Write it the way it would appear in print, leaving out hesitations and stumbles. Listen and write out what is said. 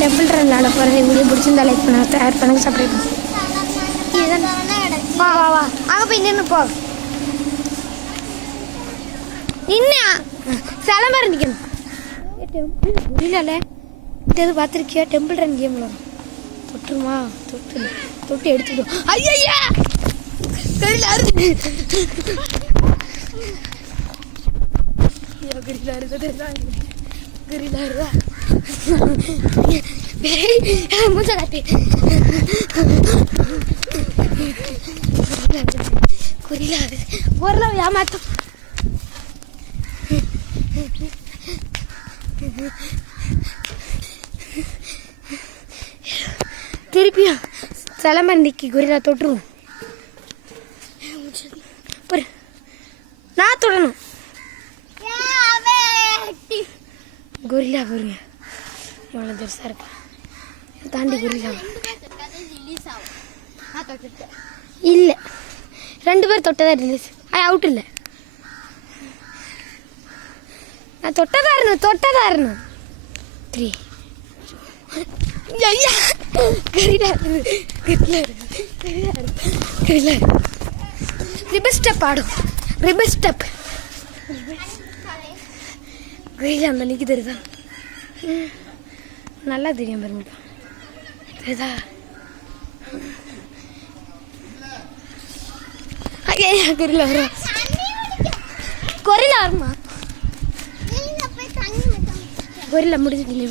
Temple run விளாட போகிறது video பிடிச்சிருந்தா லைக் பண்ணுங்கள், ஷேர் பண்ணுங்கள், சப்ஸ்கிரைப் பண்ணுங்கள். வா வா வா அங்கே போய் நின்று போ. நின்று சில மாதிரி நிற்கணும். டெம்பிள் புரியல இது பார்த்துருக்கியா? டெம்பிள் ரன் கேம் விளாடும். தொட்டுருமா? தொட்டு எடுத்துடும். ஐயா மூச்சை காட்டு. குறியில ஓரளவு ஏமாத்தம். திருப்பியும் சிலமந்திக்கு குறியில தொட்டுருவோம். நான் தொடணும். கொரில்லா பாருங்க எவ்வளோ பெருசாக இருக்கா. தாண்டி கொரில்லா இல்லை, 2 பேர் தொட்டதா ரிலீஸ். அவுட் இல்லை, நான் தொட்டதா இருந்தேன். 3 ஐயா ரிபஸ் ஸ்டெப் ஆடும். ரிபஸ் ஸ்டெப் கொரில்லா அந்த நிற்கி தெரியுதா? நல்லா தெரியும் பாருங்க. தெரியுதா? கொரில்லா வரும். கொரில்லா வருமா? கொரில்லா முடிஞ்சு